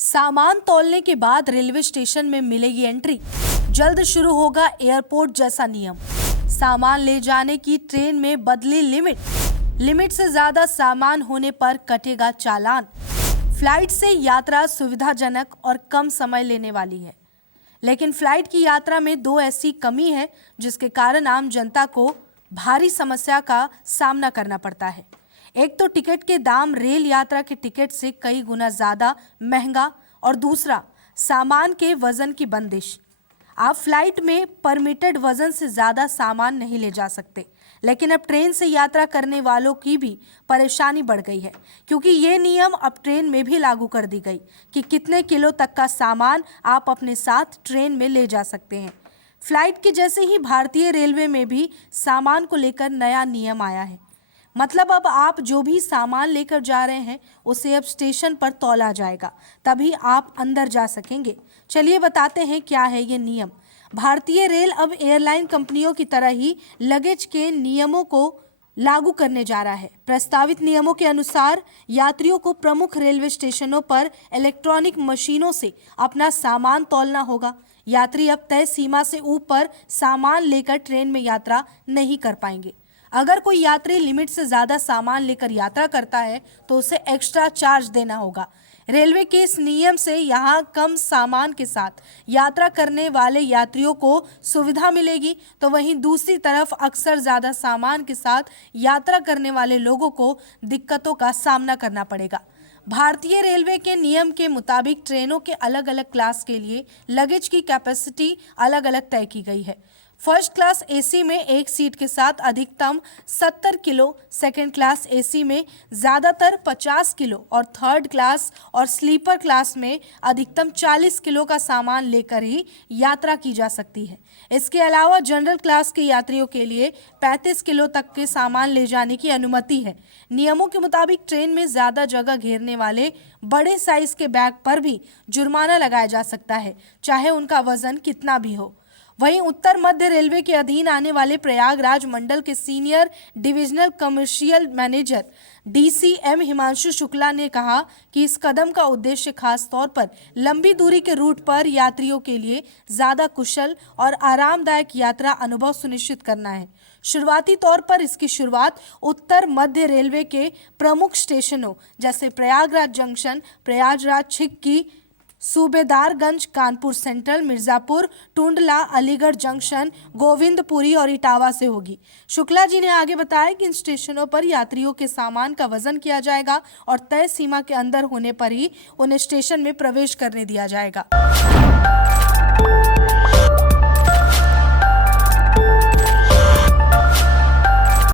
सामान तौलने के बाद रेलवे स्टेशन में मिलेगी एंट्री। जल्द शुरू होगा एयरपोर्ट जैसा नियम। सामान ले जाने की ट्रेन में बदली लिमिट से ज्यादा सामान होने पर कटेगा चालान। फ्लाइट से यात्रा सुविधाजनक और कम समय लेने वाली है, लेकिन फ्लाइट की यात्रा में दो ऐसी कमी है जिसके कारण आम जनता को भारी समस्या का सामना करना पड़ता है। एक तो टिकट के दाम रेल यात्रा के टिकट से कई गुना ज्यादा महंगा, और दूसरा सामान के वजन की बंदिश। आप फ्लाइट में परमिटेड वजन से ज्यादा सामान नहीं ले जा सकते, लेकिन अब ट्रेन से यात्रा करने वालों की भी परेशानी बढ़ गई है, क्योंकि ये नियम अब ट्रेन में भी लागू कर दी गई कि कितने किलो तक का सामान आप अपने साथ ट्रेन में ले जा सकते हैं। फ्लाइट के जैसे ही भारतीय रेलवे में भी सामान को लेकर नया नियम आया है। मतलब अब आप जो भी सामान लेकर जा रहे हैं उसे अब स्टेशन पर तौला जाएगा, तभी आप अंदर जा सकेंगे। चलिए बताते हैं क्या है ये नियम। भारतीय रेल अब एयरलाइन कंपनियों की तरह ही लगेज के नियमों को लागू करने जा रहा है। प्रस्तावित नियमों के अनुसार यात्रियों को प्रमुख रेलवे स्टेशनों पर इलेक्ट्रॉनिक मशीनों से अपना सामान तौलना होगा। यात्री अब तय सीमा से ऊपर सामान लेकर ट्रेन में यात्रा नहीं कर पाएंगे। अगर कोई यात्री लिमिट से ज्यादा सामान लेकर यात्रा करता है तो उसे एक्स्ट्रा चार्ज देना होगा। रेलवे के इस नियम से यहाँ कम सामान के साथ यात्रा करने वाले यात्रियों को सुविधा मिलेगी, तो वहीं दूसरी तरफ अक्सर ज्यादा सामान के साथ यात्रा करने वाले लोगों को दिक्कतों का सामना करना पड़ेगा। भारतीय रेलवे के नियम के मुताबिक ट्रेनों के अलग अलग क्लास के लिए लगेज की कैपेसिटी अलग अलग तय की गई है। फर्स्ट क्लास एसी में एक सीट के साथ अधिकतम 70 किलो, सेकंड क्लास एसी में ज़्यादातर 50 किलो और थर्ड क्लास और स्लीपर क्लास में अधिकतम 40 किलो का सामान लेकर ही यात्रा की जा सकती है। इसके अलावा जनरल क्लास के यात्रियों के लिए 35 किलो तक के सामान ले जाने की अनुमति है। नियमों के मुताबिक ट्रेन में ज़्यादा जगह घेरने वाले बड़े साइज के बैग पर भी जुर्माना लगाया जा सकता है, चाहे उनका वजन कितना भी हो। वहीं उत्तर मध्य रेलवे के अधीन आने वाले प्रयागराज मंडल के senior divisional commercial manager DCM Himanshu Shukla ने कहा कि इस कदम का उद्देश्य खास तौर पर लंबी दूरी के रूट पर यात्रियों के लिए ज्यादा कुशल और आरामदायक यात्रा अनुभव सुनिश्चित करना है। शुरुआती तौर पर इसकी शुरुआत उत्तर मध्य रेलवे के प्रमुख स्टेशनों जैसे Prayagraj junction, Prayagraj Chheoki, Subedarganj, Kanpur central, Mirzapur, Tundla, Aligarh junction, Govindpuri और इटावा से होगी। शुक्ला जी ने आगे बताया कि इन स्टेशनों पर यात्रियों के सामान का वजन किया जाएगा और तय सीमा के अंदर होने पर ही उन्हें स्टेशन में प्रवेश करने दिया जाएगा।